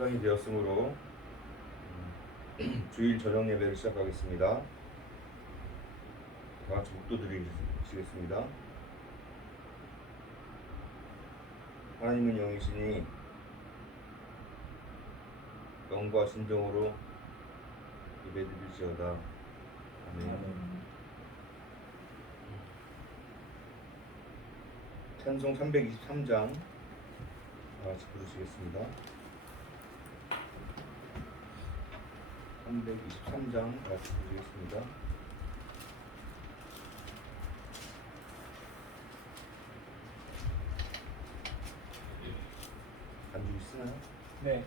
시간이 되었으므로 주일 저녁 예배를 시작하겠습니다. 다 같이 묵도드리시겠습니다. 하나님은 영이시니 영과 진정으로 예배드릴지어다. 아멘. 찬송 323장 다 같이 부르시겠습니다. 323장 다 같이 부르겠습니다. 반주기 쓰나요? 네.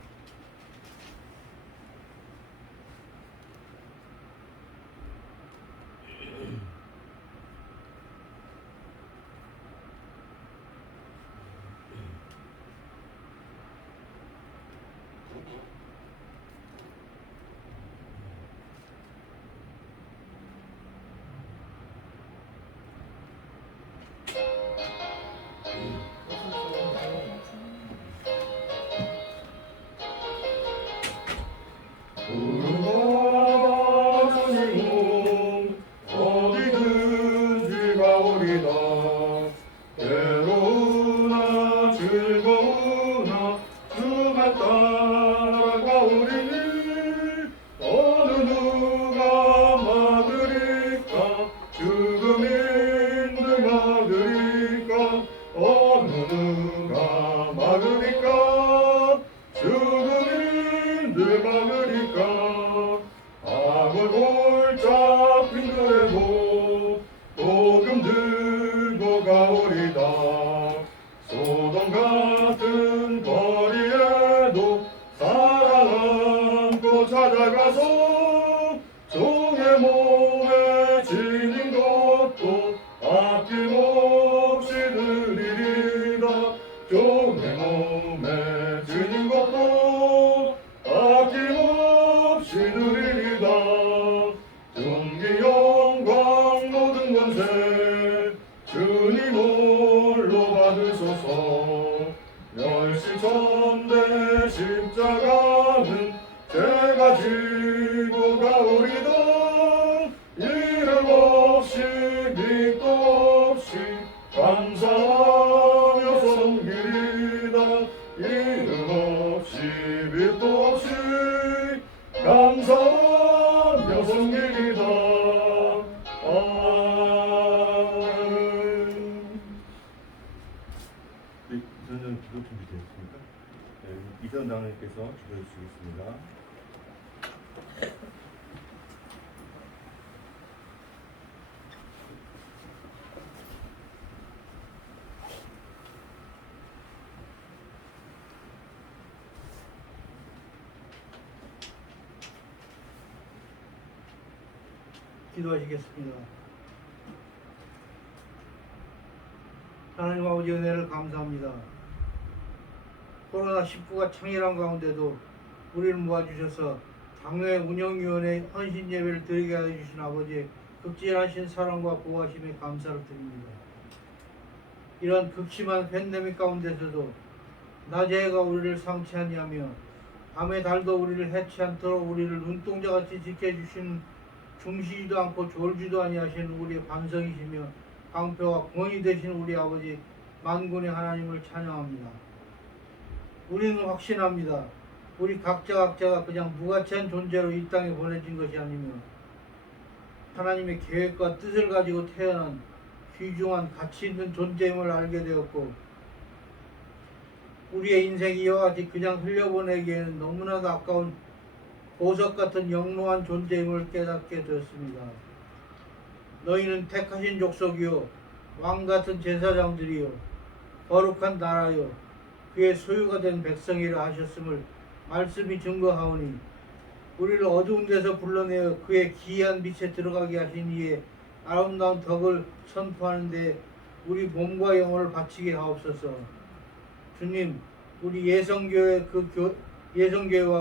어디든지 가오리다. 괴로우나 즐거우나 주만 따라가오리니 어느 누가 막으리까 죽음인들 막으리까 어느 누가 막으리까 죽음인들 막으리까 악을 골짝 빙그레고 복음 들고 가오리다. 소돔 같은 거리에도 사랑 안고 찾아가서 종의 몸에 지닌 것도 아낌없이 드리리라. 종의 몸에 지닌 것도 아낌없이 드리리다. 존귀 영광 모든 권세 주님 홀로 받으소서. 멸시천대 십자가는 제가 지고 가오리다. 이름 없이 믿고 없이 감사하며 섬기리다. 이름 없이 믿고 없이 감사하며 섬기리다. 아멘. 이선장 기도 준비되었습니까? 네, 이선장님께서 기도해 주시겠습니다. 기도하시겠습니다. 하나님 아버지 은혜를 감사합니다. 코로나19가 창렬한 가운데도 우리를 모아주셔서 당회 운영위원회 헌신 예배를 드리게 해주신 아버지의 극진하신 사랑과 보호하심에 감사를 드립니다. 이런 극심한 팬데믹 가운데서도 낮의 해가 우리를 상치하니 하며 밤의 달도 우리를 해치 않도록 우리를 눈동자같이 지켜주신 중시지도 않고 졸지도 아니하시는 우리의 반성이시며 방패와 공헌이 되신 우리 아버지 만군의 하나님을 찬양합니다. 우리는 확신합니다. 우리 각자가 그냥 무가치한 존재로 이 땅에 보내진 것이 아니며 하나님의 계획과 뜻을 가지고 태어난 귀중한 가치 있는 존재임을 알게 되었고, 우리의 인생이 이와 같이 그냥 흘려보내기에는 너무나도 아까운 보석 같은 영롱한 존재임을 깨닫게 되었습니다. 너희는 택하신 족속이요 왕 같은 제사장들이요 거룩한 나라요 그의 소유가 된 백성이라 하셨음을 말씀이 증거하오니, 우리를 어두운 데서 불러내어 그의 기이한 빛에 들어가게 하신 이의 아름다운 덕을 선포하는 데 우리 몸과 영혼을 바치게 하옵소서. 주님, 우리 예성교회와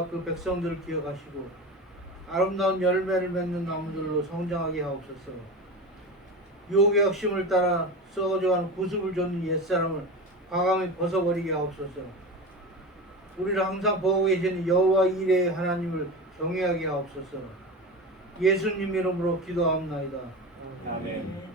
그 백성들을 기억하시고 아름다운 열매를 맺는 나무들로 성장하게 하옵소서. 유혹의 욕심을 따라 썩어져가는 구습을 줬는 옛사람을 과감히 벗어버리게 하옵소서. 우리를 항상 보고 계신 여호와 이레의 하나님을 경외하게 하옵소서. 예수님 이름으로 기도합나이다. 아멘.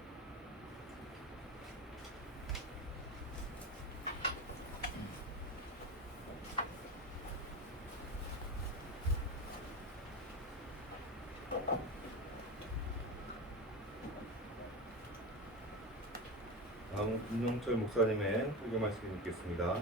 다음은 김용철 목사님의 설교 말씀 읽겠습니다.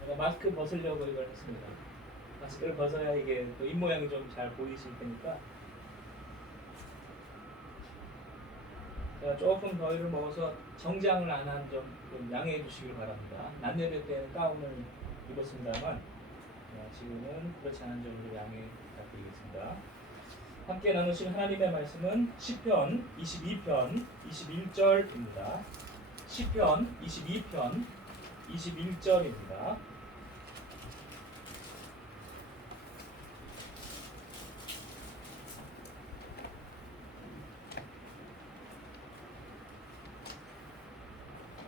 제가 마스크 벗으려고 이걸 했습니다. 마스크를 벗어야 이게 또 입모양이 좀 잘 보이실 테니까. 제가 조금 더위를 먹어서 정장을 안 한 점 좀 양해해 주시길 바랍니다. 낮예배 때는 가운을 입었습니다만 지금은 그렇지 않은 점으로 양해 부탁드리겠습니다. 함께 나누실 하나님의 말씀은 시편 22편 21절입니다. 시편 22편 21절입니다.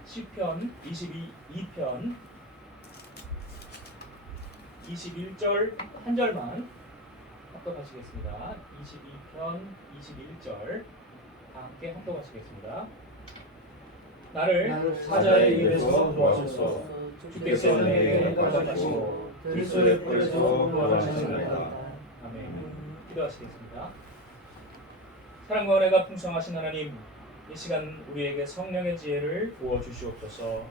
시편 22편 21절 한 절만 합독하시겠습니다. 22편 21절 다 함께 합독하시겠습니다. 나를 사자의 입에서 도와주소서. 주께서 내게 받아가시고 들소의 뿔에서 구원하시나이다. 아멘. 기도하시겠습니다. 사랑과 은혜가 풍성하신 하나님, 이 시간 우리에게 성령의 지혜를 부어 주시옵소서.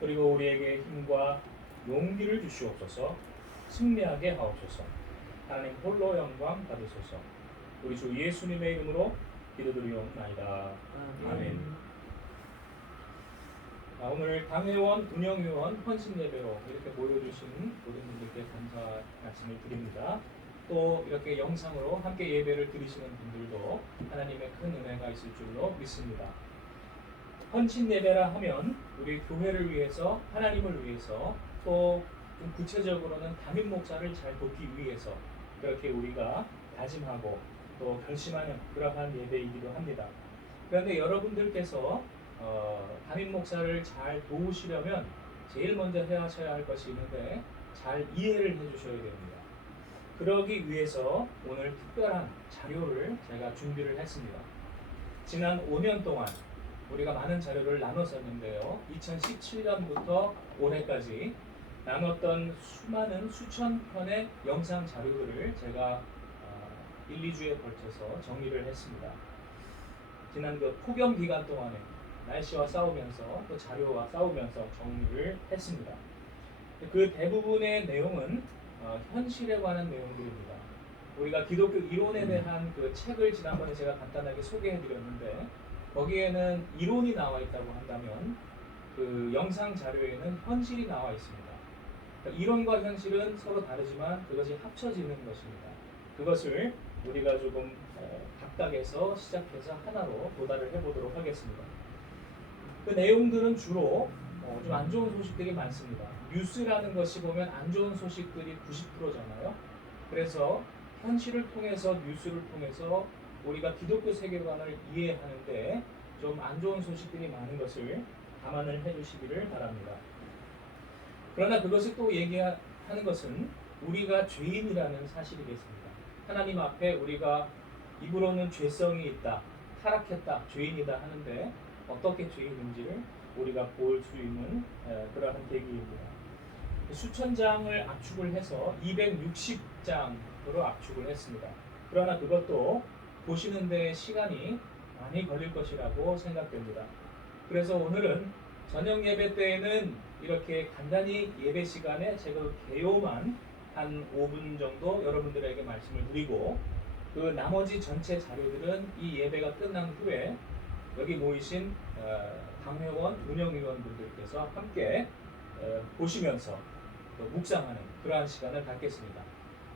그리고 우리에게 힘과 용기를 주시옵소서. 승리하게 하옵소서. 하나님 홀로 영광 받으소서. 우리 주 예수님의 이름으로 기도드리옵나이다. 아멘. 오늘 당회원, 운영위원, 헌신예배로 이렇게 모여주신 모든 분들께 감사 말씀을 드립니다. 또 이렇게 영상으로 함께 예배를 드리시는 분들도 하나님의 큰 은혜가 있을 줄로 믿습니다. 헌신예배라 하면 우리 교회를 위해서, 하나님을 위해서, 또 좀 구체적으로는 담임 목사를 잘 돕기 위해서 이렇게 우리가 다짐하고 또 결심하는 그러한 예배이기도 합니다. 그런데 여러분들께서 담임 목사를 잘 도우시려면 제일 먼저 하셔야 할 것이 있는데 잘 이해를 해주셔야 됩니다. 그러기 위해서 오늘 특별한 자료를 제가 준비를 했습니다. 지난 5년 동안 우리가 많은 자료를 나눴었는데요. 2017년부터 올해까지 나눴던 수많은 수천 편의 영상 자료들을 제가 1, 2주에 걸쳐서 정리를 했습니다. 지난 그 폭염 기간 동안에 날씨와 싸우면서 또 자료와 싸우면서 정리를 했습니다. 그 대부분의 내용은 현실에 관한 내용들입니다. 우리가 기독교 이론에 대한 그 책을 지난번에 제가 간단하게 소개해드렸는데 거기에는 이론이 나와 있다고 한다면 그 영상 자료에는 현실이 나와 있습니다. 그러니까 이론과 현실은 서로 다르지만 그것이 합쳐지는 것입니다. 그것을 우리가 조금 각각에서 시작해서 하나로 도달을 해보도록 하겠습니다. 그 내용들은 주로 좀 안 좋은 소식들이 많습니다. 뉴스라는 것이 보면 안 좋은 소식들이 90%잖아요. 그래서 현실을 통해서 뉴스를 통해서 우리가 기독교 세계관을 이해하는데 좀 안 좋은 소식들이 많은 것을 감안을 해주시기를 바랍니다. 그러나 그것을 또 얘기하는 것은 우리가 죄인이라는 사실이겠습니다. 하나님 앞에 우리가 입으로는 죄성이 있다, 타락했다, 죄인이다 하는데 어떻게 죄인인지를 우리가 볼 수 있는 그러한 계기입니다. 수천 장을 압축을 해서 260장으로 압축을 했습니다. 그러나 그것도 보시는 데 시간이 많이 걸릴 것이라고 생각됩니다. 그래서 오늘은 저녁 예배 때에는 이렇게 간단히 예배 시간에 제가 개요만 한 5분 정도 여러분들에게 말씀을 드리고 그 나머지 전체 자료들은 이 예배가 끝난 후에 여기 모이신 당회원, 운영위원분들께서 함께 보시면서 또 묵상하는 그러한 시간을 갖겠습니다.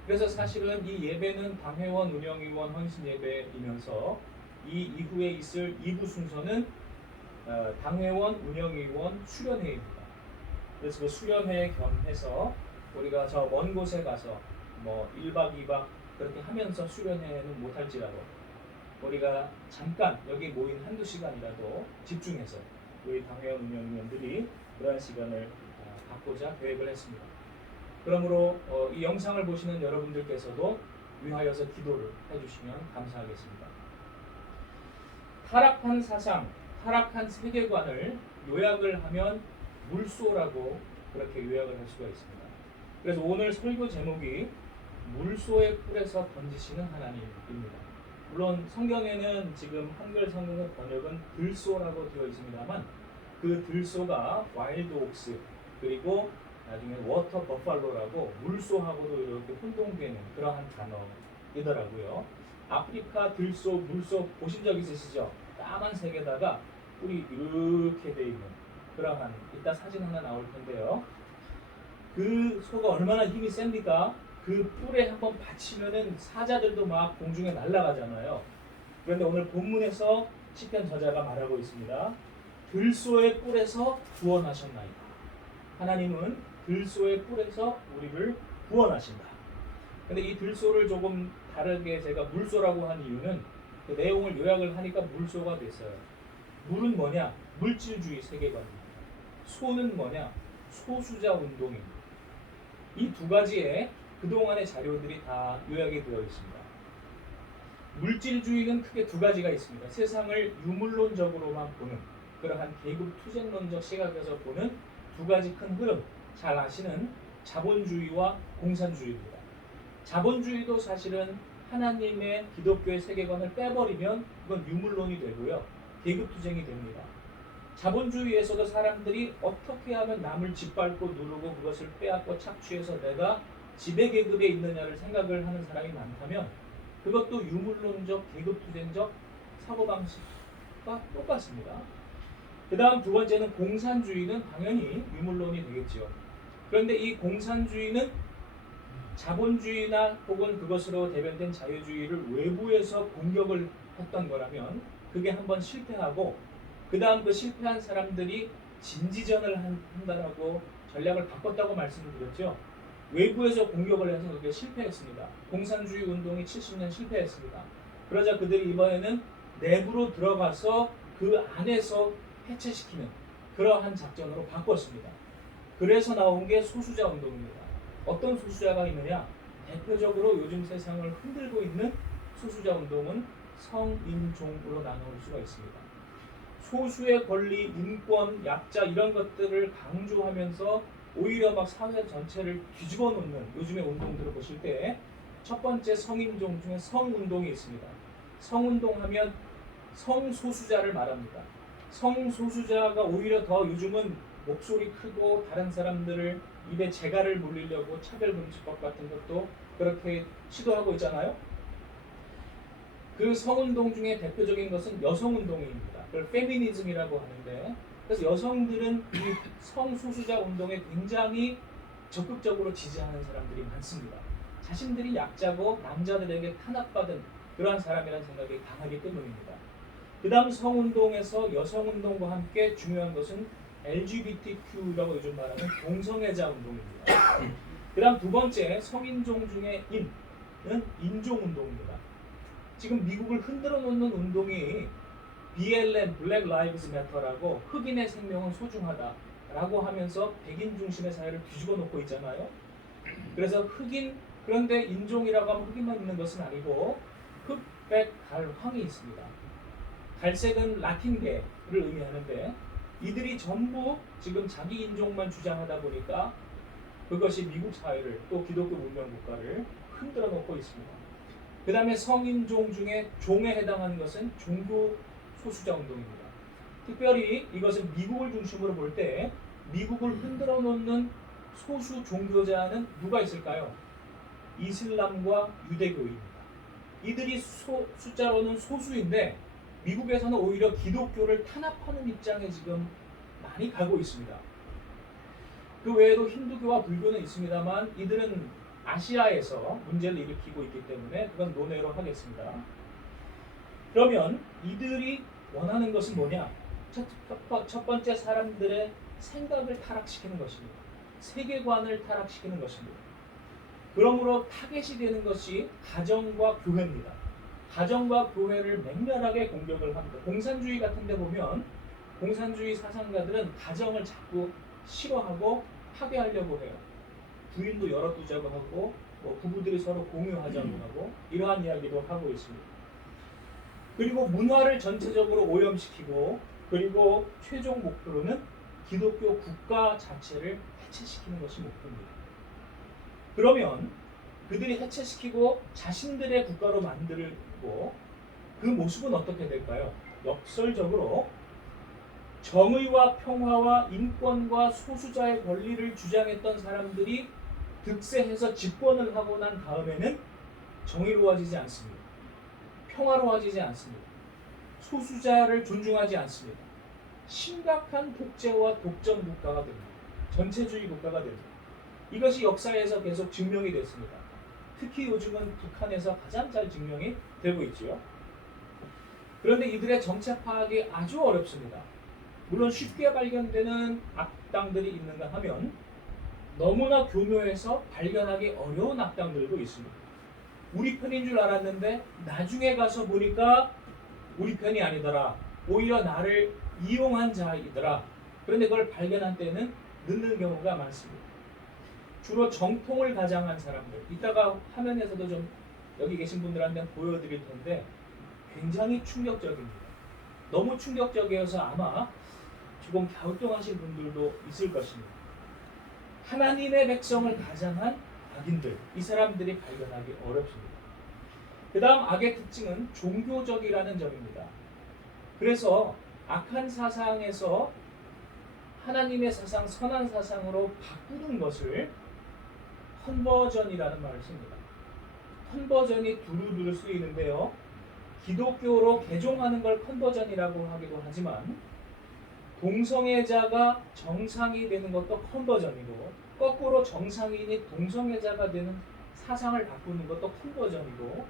그래서 사실은 이 예배는 당회원, 운영위원, 헌신 예배이면서 이 이후에 있을 2부 순서는 당회원, 운영위원, 수련회입니다. 그래서 그 수련회 겸해서 우리가 저 먼 곳에 가서 뭐 1박 2박 그렇게 하면서 수련회는 못할지라도 우리가 잠깐 여기 모인 한두 시간이라도 집중해서 우리 당회원, 운영위원들이 그러한 시간을 갖고자 계획을 했습니다. 그러므로 이 영상을 보시는 여러분들께서도 위하여서 기도를 해주시면 감사하겠습니다. 타락한 사상, 타락한 세계관을 요약을 하면 물소라고 그렇게 요약을 할 수가 있습니다. 그래서 오늘 설교 제목이 물소의 뿔에서 던지시는 하나님입니다. 물론 성경에는 지금 한글 성경 번역은 들소라고 되어 있습니다만 그 들소가 와일드 옥스 그리고 나중에 워터 버팔로라고 물소하고도 이렇게 혼동되는 그러한 단어이더라고요. 아프리카 들소, 물소 보신 적 있으시죠? 까만 색에다가 뿔이 이렇게 돼 있는 그러한 이따 사진 하나 나올 텐데요. 그 소가 얼마나 힘이 셉니까? 그 뿔에 한번 받치면은 사자들도 막 공중에 날아가잖아요. 그런데 오늘 본문에서 시편 저자가 말하고 있습니다. 들소의 뿔에서 구원하셨나이다. 하나님은 들소의 뿔에서 우리를 구원하신다. 근데 이 들소를 조금 다르게 제가 물소라고 한 이유는 그 내용을 요약을 하니까 물소가 됐어요. 물은 뭐냐? 물질주의 세계관입니다. 소는 뭐냐? 소수자 운동입니다. 이 두 가지에 그동안의 자료들이 다 요약이 되어 있습니다. 물질주의는 크게 두 가지가 있습니다. 세상을 유물론적으로만 보는 그러한 계급 투쟁론적 시각에서 보는 두 가지 큰 흐름, 잘 아시는 자본주의와 공산주의입니다. 자본주의도 사실은 하나님의 기독교의 세계관을 빼버리면 그건 유물론이 되고요. 계급투쟁이 됩니다. 자본주의에서도 사람들이 어떻게 하면 남을 짓밟고 누르고 그것을 빼앗고 착취해서 내가 지배계급에 있느냐를 생각을 하는 사람이 많다면 그것도 유물론적, 계급투쟁적 사고방식과 똑같습니다. 그 다음 두 번째는 공산주의는 당연히 유물론이 되겠지요. 그런데 이 공산주의는 자본주의나 혹은 그것으로 대변된 자유주의를 외부에서 공격을 했던 거라면 그게 한번 실패하고 그 다음 그 실패한 사람들이 진지전을 한다라고 전략을 바꿨다고 말씀드렸죠. 외부에서 공격을 해서 그게 실패했습니다. 공산주의 운동이 70년 실패했습니다. 그러자 그들이 이번에는 내부로 들어가서 그 안에서 해체시키는 그러한 작전으로 바꿨습니다. 그래서 나온 게 소수자 운동입니다. 어떤 소수자가 있느냐? 대표적으로 요즘 세상을 흔들고 있는 소수자 운동은 성인종으로 나눌 수가 있습니다. 소수의 권리, 인권, 약자 이런 것들을 강조하면서 오히려 막 사회 전체를 뒤집어 놓는 요즘의 운동들을 보실 때 첫 번째 성인종 중에 성운동이 있습니다. 성운동하면 성소수자를 말합니다. 성소수자가 오히려 더 요즘은 목소리 크고 다른 사람들을 입에 재갈을 물리려고 차별금지법 같은 것도 그렇게 시도하고 있잖아요. 그 성운동 중에 대표적인 것은 여성운동입니다. 그걸 페미니즘이라고 하는데 그래서 여성들은 이 성소수자 운동에 굉장히 적극적으로 지지하는 사람들이 많습니다. 자신들이 약자고 남자들에게 탄압받은 그러한 사람이라는 생각이 강하기 때문입니다. 그 다음 성운동에서 여성운동과 함께 중요한 것은 LGBTQ라고 요즘 말하는 동성애자 운동입니다. 그 다음 두 번째 성인종 중에 인은 인종운동입니다. 지금 미국을 흔들어 놓는 운동이 BLM, Black Lives Matter라고 흑인의 생명은 소중하다라고 하면서 백인 중심의 사회를 뒤집어 놓고 있잖아요. 그래서 흑인 그런데 인종이라고 하면 흑인만 있는 것은 아니고 흑백 갈황이 있습니다. 갈색은 라틴계를 의미하는데 이들이 전부 지금 자기 인종만 주장하다 보니까 그것이 미국 사회를 또 기독교 문명 국가를 흔들어 놓고 있습니다. 그 다음에 성인종 중에 종에 해당하는 것은 종교 소수자 운동입니다. 특별히 이것은 미국을 중심으로 볼 때 미국을 흔들어 놓는 소수 종교자는 누가 있을까요? 이슬람과 유대교입니다. 이들이 숫자로는 소수인데 미국에서는 오히려 기독교를 탄압하는 입장에 지금 많이 가고 있습니다. 그 외에도 힌두교와 불교는 있습니다만 이들은 아시아에서 문제를 일으키고 있기 때문에 그건 논외로 하겠습니다. 그러면 이들이 원하는 것은 뭐냐? 첫 번째 사람들의 생각을 타락시키는 것입니다. 세계관을 타락시키는 것입니다. 그러므로 타겟이 되는 것이 가정과 교회입니다. 가정과 교회를 맹렬하게 공격을 합니다. 공산주의 같은 데 보면 공산주의 사상가들은 가정을 자꾸 싫어하고 파괴하려고 해요. 부인도 열어두자고 하고 부부들이 서로 공유하자고 하고 이러한 이야기도 하고 있습니다. 그리고 문화를 전체적으로 오염시키고 그리고 최종 목표로는 기독교 국가 자체를 해체시키는 것이 목표입니다. 그러면 그들이 해체시키고 자신들의 국가로 만들고 그 모습은 어떻게 될까요? 역설적으로 정의와 평화와 인권과 소수자의 권리를 주장했던 사람들이 득세해서 집권을 하고 난 다음에는 정의로워지지 않습니다. 평화로워지지 않습니다. 소수자를 존중하지 않습니다. 심각한 독재와 독점 국가가 됩니다. 전체주의 국가가 됩니다. 이것이 역사에서 계속 증명이 됐습니다. 특히 요즘은 북한에서 가장 잘 증명이 되고 있죠. 그런데 이들의 정책 파악이 아주 어렵습니다. 물론 쉽게 발견되는 악당들이 있는가 하면 너무나 교묘해서 발견하기 어려운 악당들도 있습니다. 우리 편인 줄 알았는데 나중에 가서 보니까 우리 편이 아니더라. 오히려 나를 이용한 자이더라. 그런데 그걸 발견한 때는 늦는 경우가 많습니다. 주로 정통을 가장한 사람들, 이따가 화면에서도 좀 여기 계신 분들한테 보여드릴 텐데 굉장히 충격적입니다. 너무 충격적이어서 아마 조금 갸우뚱하신 분들도 있을 것입니다. 하나님의 백성을 가장한 악인들, 이 사람들이 발견하기 어렵습니다. 그 다음 악의 특징은 종교적이라는 점입니다. 그래서 악한 사상에서 하나님의 사상, 선한 사상으로 바꾸는 것을 컨버전이라는 말을 씁니다. 컨버전이 두루두루 쓰이는데요. 기독교로 개종하는 걸 컨버전이라고 하기도 하지만 동성애자가 정상이 되는 것도 컨버전이고 거꾸로 정상인이 동성애자가 되는 사상을 바꾸는 것도 컨버전이고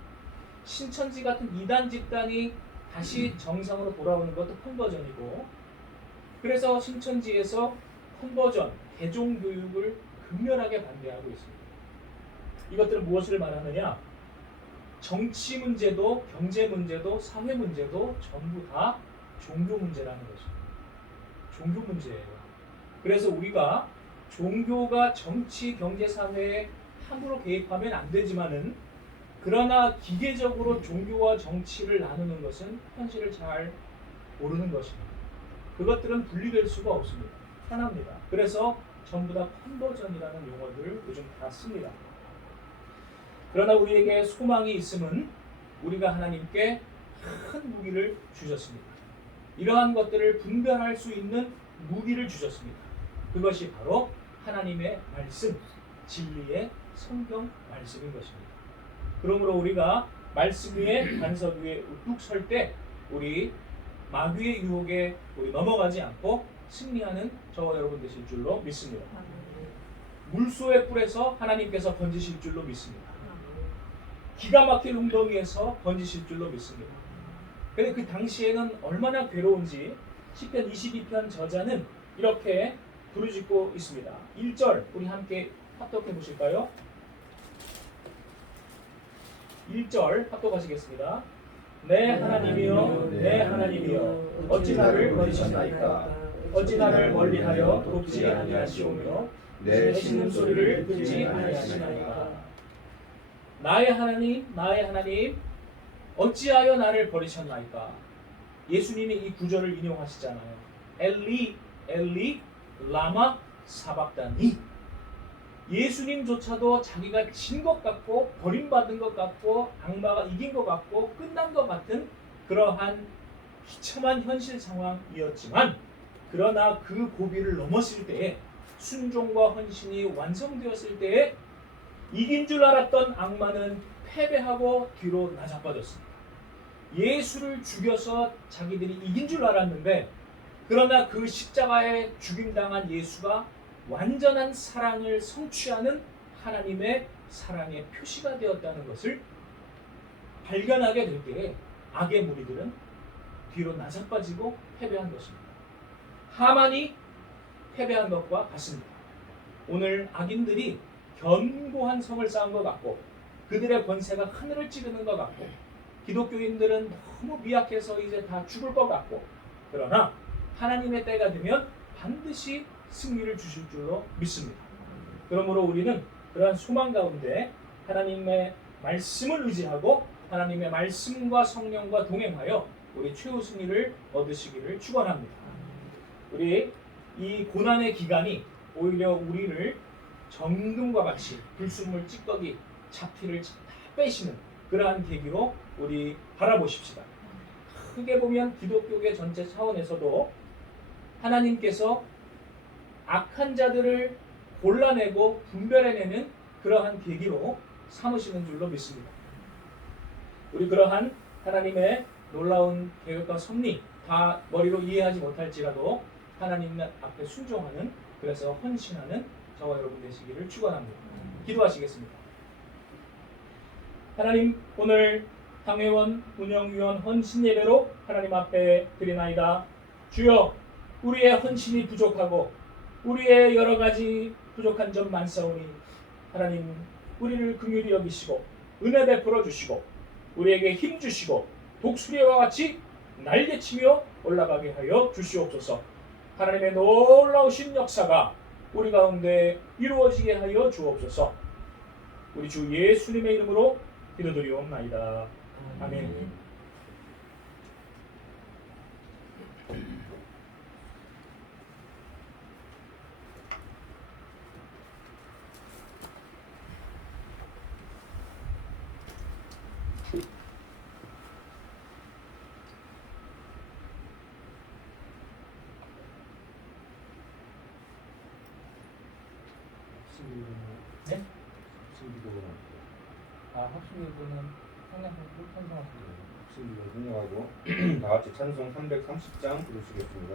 신천지 같은 이단 집단이 다시 정상으로 돌아오는 것도 컨버전이고 그래서 신천지에서 컨버전, 개종 교육을 극렬하게 반대하고 있습니다. 이것들은 무엇을 말하느냐? 정치 문제도 경제 문제도 사회 문제도 전부 다 종교 문제라는 것입니다. 종교 문제예요. 그래서 우리가 종교가 정치, 경제, 사회에 함부로 개입하면 안 되지만은 그러나 기계적으로 종교와 정치를 나누는 것은 현실을 잘 모르는 것입니다. 그것들은 분리될 수가 없습니다. 하나입니다. 그래서 전부 다 컨버전이라는 용어들을 요즘 다 씁니다. 그러나 우리에게 소망이 있음은 우리가 하나님께 큰 무기를 주셨습니다. 이러한 것들을 분별할 수 있는 무기를 주셨습니다. 그것이 바로 하나님의 말씀, 진리의 성경 말씀인 것입니다. 그러므로 우리가 말씀 위에 반석 위에 우뚝 설 때 우리 마귀의 유혹에 우리 넘어가지 않고 승리하는 저와 여러분 되실 줄로 믿습니다. 물소의 뿔에서 하나님께서 번지실 줄로 믿습니다. 기가 막힌 웅덩이에서 번지실 줄로 믿습니다. 근데 그 당시에는 얼마나 괴로운지 시편 22편 저자는 이렇게 부르짖고 있습니다. 1절 우리 함께 합독해 보실까요? 1절 합독하시겠습니다. 내 하나님이여 내 하나님이여 어찌 나를 버리셨나이까 어찌 나를 멀리하여 돕지 아니하시오며 내 신음소리를 듣지 아니하시나이까. 나의 하나님 어찌하여 나를 버리셨나이까. 예수님이 이 구절을 인용하시잖아요. 엘리 엘리 라마 사박다니. 예수님조차도 자기가 진 것 같고 버림받은 것 같고 악마가 이긴 것 같고 끝난 것 같은 그러한 비참한 현실 상황이었지만 그러나 그 고비를 넘었을 때에 순종과 헌신이 완성되었을 때에 이긴 줄 알았던 악마는 패배하고 뒤로 나자빠졌습니다. 예수를 죽여서 자기들이 이긴 줄 알았는데 그러나 그 십자가에 죽임당한 예수가 완전한 사랑을 성취하는 하나님의 사랑의 표시가 되었다는 것을 발견하게 될 때에 악의 무리들은 뒤로 나자빠지고 패배한 것입니다. 하만이 패배한 것과 같습니다. 오늘 악인들이 견고한 성을 쌓은 것 같고 그들의 권세가 하늘을 찌르는 것 같고 기독교인들은 너무 미약해서 이제 다 죽을 것 같고 그러나 하나님의 때가 되면 반드시 승리를 주실 줄로 믿습니다. 그러므로 우리는 그러한 소망 가운데 하나님의 말씀을 의지하고 하나님의 말씀과 성령과 동행하여 우리 최후 승리를 얻으시기를 축원합니다. 우리 이 고난의 기간이 오히려 우리를 정금과 같이 불순물 찌꺼기 잡티를 다 빼시는 그러한 계기로 우리 바라보십시다. 크게 보면 기독교계 전체 차원에서도 하나님께서 악한 자들을 골라내고 분별해내는 그러한 계기로 삼으시는 줄로 믿습니다. 우리 그러한 하나님의 놀라운 계획과 섭리 다 머리로 이해하지 못할지라도 하나님 앞에 순종하는 그래서 헌신하는 저와 여러분 되시기를 축원합니다. 기도하시겠습니다. 하나님 오늘 당회원 운영위원 헌신 예배로 하나님 앞에 드리나이다. 주여 우리의 헌신이 부족하고 우리의 여러 가지 부족한 점 많사오니 하나님 우리를 긍휼히 여기시고 은혜 베풀어 주시고 우리에게 힘 주시고 독수리와 같이 날개치며 올라가게 하여 주시옵소서. 하나님의 놀라우신 역사가 우리 가운데 이루어지게 하여 주옵소서. 우리 주 예수님의 이름으로 기도드리옵나이다. 아멘. 네? 합심기도는 찬송하시고요. 합심기도 생략하고 다 같이 찬송 330장 부르시겠습니다.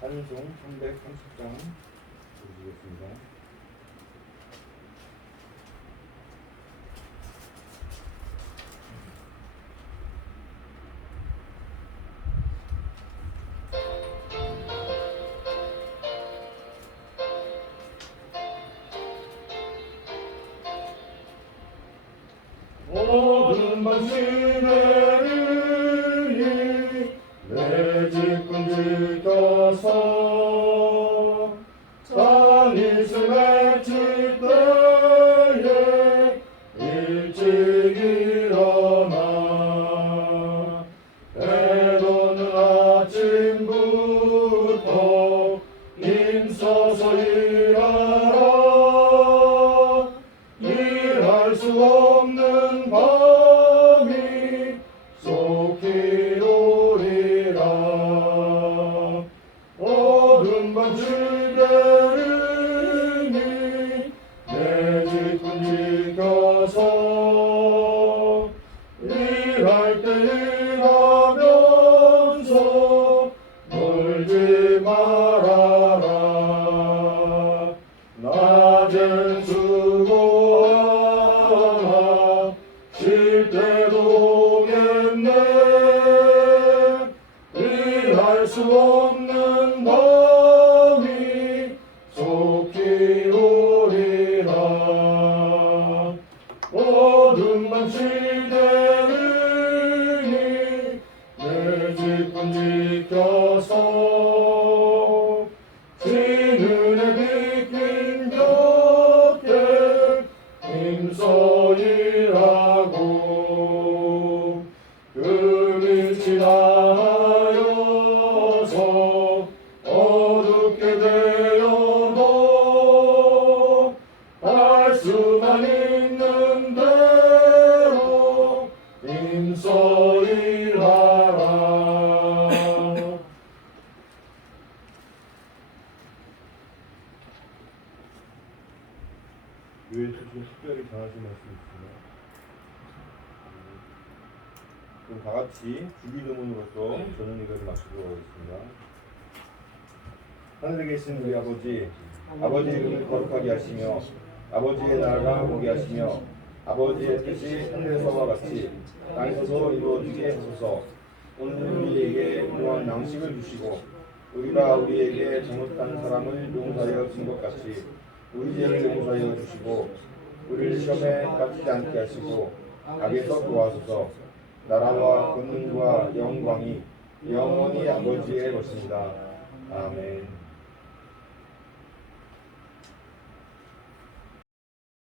찬송 330장 부르시겠습니다. 모든 방신의 내 직분 지켜서 잔이슬 맺힐 때에 일찍 일어나 때로는 아침부터 힘써서 일하라 일할 수 없는 밤이 속히 오리라 어둠 밤 즐거움이 내 직분 지켜서 일할 때 일하면서 놀지 말아라 낮은 수고하라 쉴 때도 오겠네 일할 수 없는 밤이 속히 오리라 어둠 밤 시대니 내 직분 지켜서 진은혜 비킨 곁에 힘써 일하고 금일 지나여서 어둡게 되어도 할 수만 있는 대로 힘써 일하라 교회에서 좀 특별히 전하신 말씀 있으면 그럼 다 같이 주기도문으로서 저는 이것을 마치도록 하겠습니다. 하늘에 계신 우리 아버지 아버지의 이름을 거룩하게 하시며 아버지의 나라가 오게 하시며 아버지의 뜻이 하늘에서와 같이 땅에서도 이루어지게 하소서. 오늘 우리에게 필요한 양식을 주시고 우리가 우리에게 잘못한 사람을 용서하여 준 것 같이 우리 죄를 용서하여 주시고 우리를 시험에 빠지지 않게 하시고 악에서 구하소서. 나라와 권능과 영광이 영원히 아버지의 것입니다. 아멘.